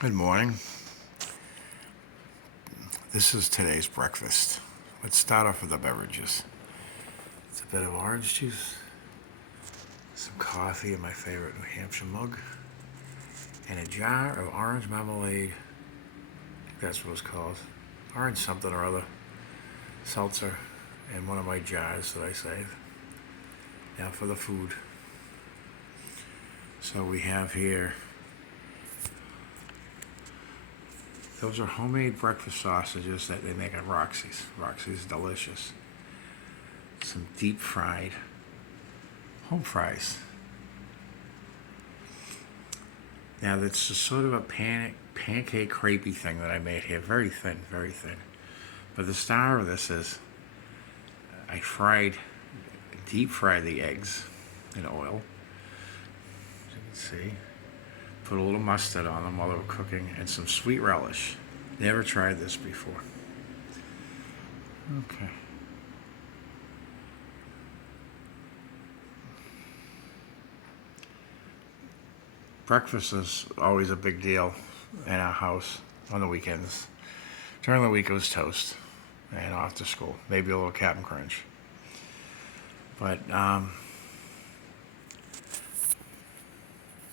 Good morning. This is today's breakfast. Let's start off with the beverages. It's a bit of orange juice, some coffee in my favorite New Hampshire mug, and a jar of orange marmalade. I think that's what it's called. Orange something or other. Seltzer in one of my jars that I save. Now for the food. So we have here, those are homemade breakfast sausages that they make at Roxy's. Roxy's delicious. Some deep fried home fries. Now that's just sort of a pancake crepey thing that I made here. Very thin, very thin. But the star of this is I deep fried the eggs in oil. As you can see. Put a little mustard on them while they were cooking and some sweet relish. Never tried this before. Okay. Breakfast is always a big deal in our house on the weekends. During the week it was toast and after school, maybe a little Captain Crunch. But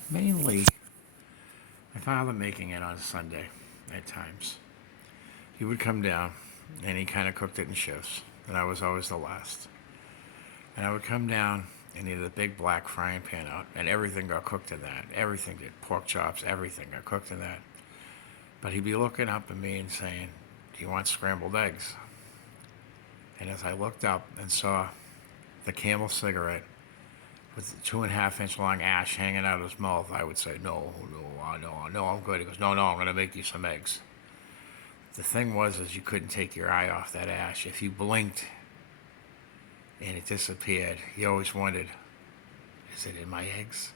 mainly my father making it on Sunday at times. He would come down and he kind of cooked it in shifts, and I was always the last. And I would come down and he had a big black frying pan out, and everything got cooked in that. Everything did. Pork chops, everything got cooked in that. But he'd be looking up at me and saying, "Do you want scrambled eggs?" And as I looked up and saw the Camel cigarette with the 2.5 inch long ash hanging out of his mouth, I would say, "No, no, I'm good." He goes, "No, I'm going to make you some eggs." The thing was, is you couldn't take your eye off that ash. If you blinked and it disappeared, you always wondered, is it in my eggs?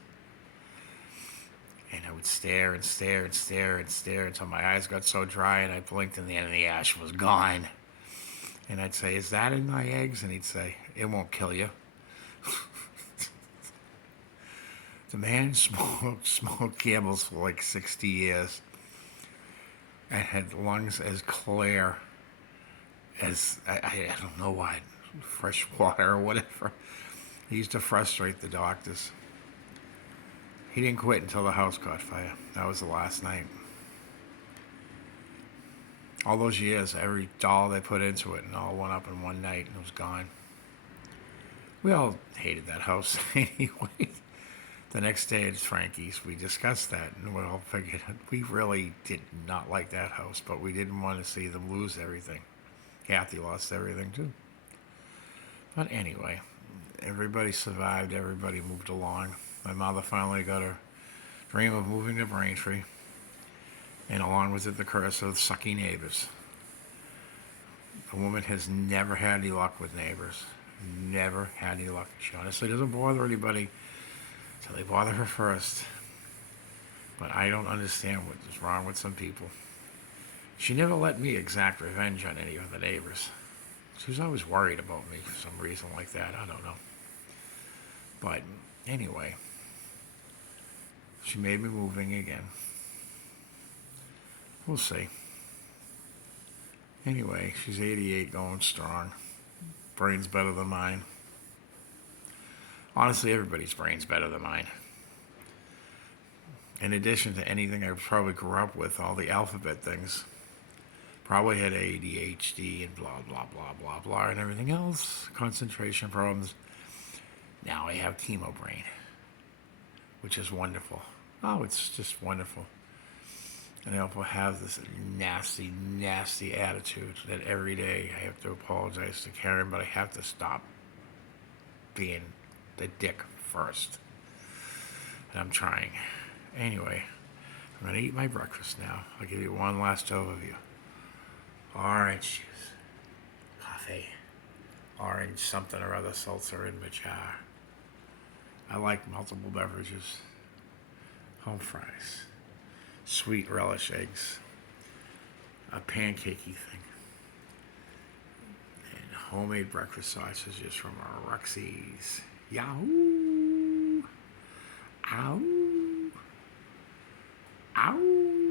And I would stare and stare and stare and stare until my eyes got so dry and I blinked and the end of the ash was gone. And I'd say, "Is that in my eggs?" And he'd say, "It won't kill you." The man smoked camels for like 60 years and had lungs as clear as, I don't know what, fresh water or whatever. He used to frustrate the doctors. He didn't quit until the house caught fire. That was the last night. All those years, every dollar they put into it, and all went up in one night, and it was gone. We all hated that house anyway. The next day at Frankie's, we discussed that, and we all figured we really did not like that house, but we didn't want to see them lose everything. Kathy lost everything too. But anyway, everybody survived, everybody moved along. My mother finally got her dream of moving to Braintree, and along with it, the curse of sucky neighbors. The woman has never had any luck with neighbors. Never had any luck. She honestly doesn't bother anybody until they bother her first. But I don't understand what is wrong with some people. She never let me exact revenge on any of the neighbors. She was always worried about me for some reason like that. I don't know. But anyway, she made me moving again. We'll see. Anyway, she's 88, going strong. Brain's better than mine. Honestly, everybody's brain's better than mine. In addition to anything I probably grew up with, all the alphabet things. Probably had ADHD and blah, blah, blah, blah, blah, and everything else. Concentration problems. Now I have chemo brain, which is wonderful. Oh, it's just wonderful. And I also have this nasty, nasty attitude that every day I have to apologize to Karen, but I have to stop being the dick first. And I'm trying. Anyway, I'm going to eat my breakfast now. I'll give you one last overview. Orange juice, coffee, orange something or other seltzer in my jar. I like multiple beverages. Home fries, sweet relish eggs, a pancakey thing, and homemade breakfast sausages from Roxy's. Yahoo! Ow! Ow!